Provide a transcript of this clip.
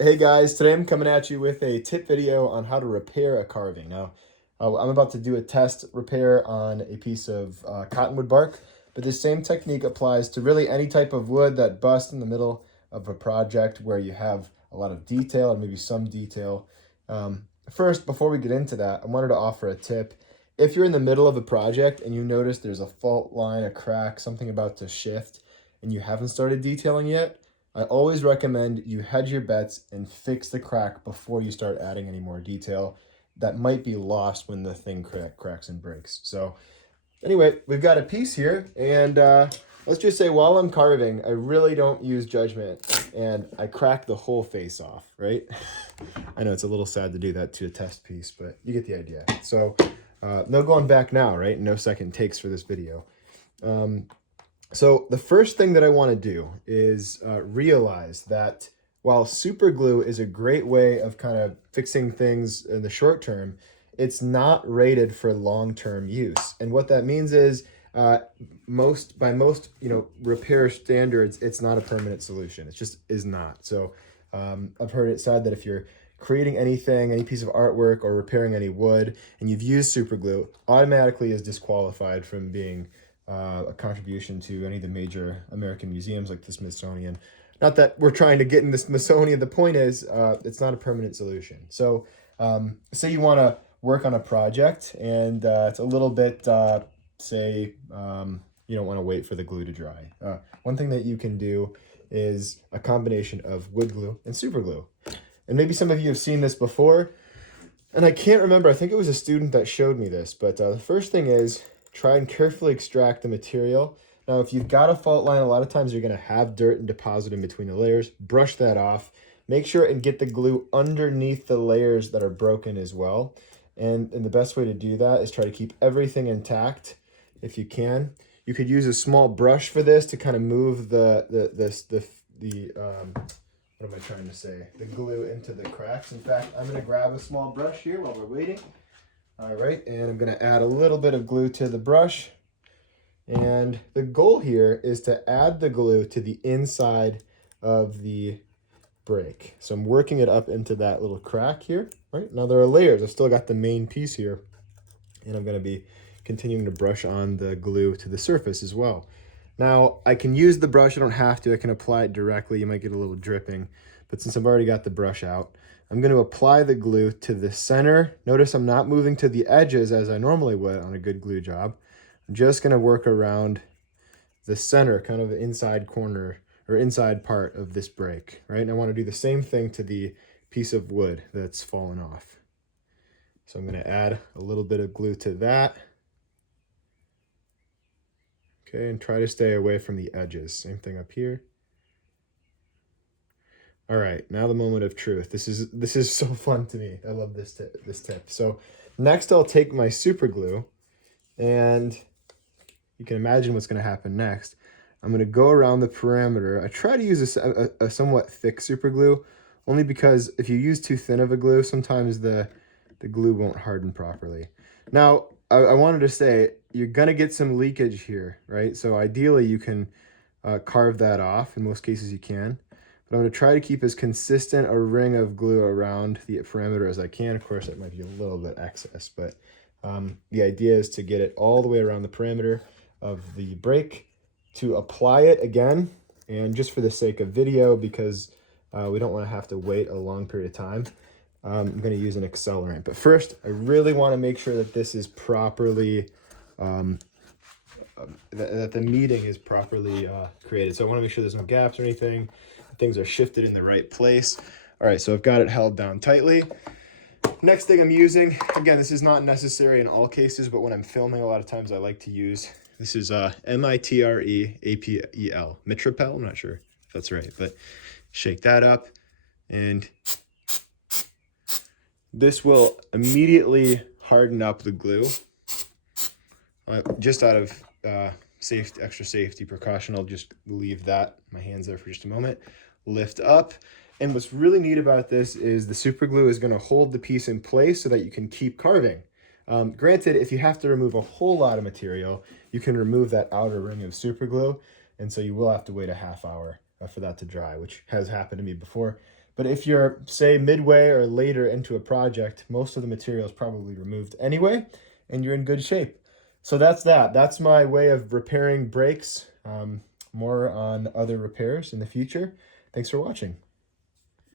Hey guys, today I'm coming at you with a tip video on how to repair a carving. Now, I'm about to do a test repair on a piece of cottonwood bark, but this same technique applies to really any type of wood that busts in the middle of a project where you have a lot of detail or maybe some detail. First, before we get into that, I wanted to offer a tip. If you're in the middle of a project and you notice there's a fault line, a crack, something about to shift, and you haven't started detailing yet, I always recommend you hedge your bets and fix the crack before you start adding any more detail that might be lost when the thing cracks and breaks. So anyway, we've got a piece here, and let's just say while I'm carving, I really don't use judgment, and I crack the whole face off, right? I know it's a little sad to do that to a test piece, but you get the idea. So no going back now, right? No second takes for this video. So the first thing that I want to do is realize that while super glue is a great way of kind of fixing things in the short term, it's not rated for long-term use. And what that means is by most repair standards, it's not a permanent solution. It just is not. So I've heard it said that if you're creating anything, any piece of artwork or repairing any wood, and you've used super glue, automatically is disqualified from being a contribution to any of the major American museums like the Smithsonian. Not that we're trying to get in the Smithsonian, the point is it's not a permanent solution. So say you want to work on a project and it's a little bit, you don't want to wait for the glue to dry. One thing that you can do is a combination of wood glue and super glue. And maybe some of you have seen this before, and I can't remember, I think it was a student that showed me this, but the first thing is try and carefully extract the material. Now, if you've got a fault line, a lot of times you're going to have dirt and deposit in between the layers. Brush that off. Make sure and get the glue underneath the layers that are broken as well. And the best way to do that is try to keep everything intact if you can. You could use a small brush for this to kind of move the what am I trying to say? The glue into the cracks. In fact, I'm going to grab a small brush here while we're waiting. All right, and I'm going to add a little bit of glue to the brush. And the goal here is to add the glue to the inside of the break. So I'm working it up into that little crack here, right? Now there are layers. I've still got the main piece here, and I'm going to be continuing to brush on the glue to the surface as well. Now, I can use the brush. I don't have to. I can apply it directly. You might get a little dripping, but since I've already got the brush out, I'm going to apply the glue to the center. Notice I'm not moving to the edges as I normally would on a good glue job. I'm just going to work around the center, kind of the inside corner or inside part of this break, right? And I want to do the same thing to the piece of wood that's fallen off. So I'm going to add a little bit of glue to that. Okay, and try to stay away from the edges. Same thing up here. All right, now the moment of truth. This is so fun to me. I love this tip. So next I'll take my super glue, and you can imagine what's going to happen next. I'm going to go around the perimeter. I try to use a somewhat thick super glue, only because if you use too thin of a glue, sometimes the glue won't harden properly. Now, I wanted to say, you're going to get some leakage here, right? So ideally you can carve that off. In most cases you can. But I'm going to try to keep as consistent a ring of glue around the perimeter as I can. Of course, it might be a little bit excess, but the idea is to get it all the way around the perimeter of the break, to apply it again, and just for the sake of video, because we don't want to have to wait a long period of time, I'm going to use an accelerant. But first, I really want to make sure that this is properly, that the meeting is properly created. So I want to make sure there's no gaps or anything. Things are shifted in the right place. All right, so I've got it held down tightly. Next thing I'm using, again, this is not necessary in all cases, but when I'm filming, a lot of times I like to use, this is M-I-T-R-E-A-P-E-L, Mitrapel, I'm not sure if that's right, but shake that up, and this will immediately harden up the glue. Just out of extra safety precaution, I'll just leave my hands there for just a moment. Lift up, and what's really neat about this is the super glue is going to hold the piece in place so that you can keep carving. Granted, if you have to remove a whole lot of material, you can remove that outer ring of super glue, and so you will have to wait a half hour for that to dry, which has happened to me before. But if you're, say, midway or later into a project, most of the material is probably removed anyway, and you're in good shape. So that's that. That's my way of repairing brakes. More on other repairs in the future. Thanks for watching.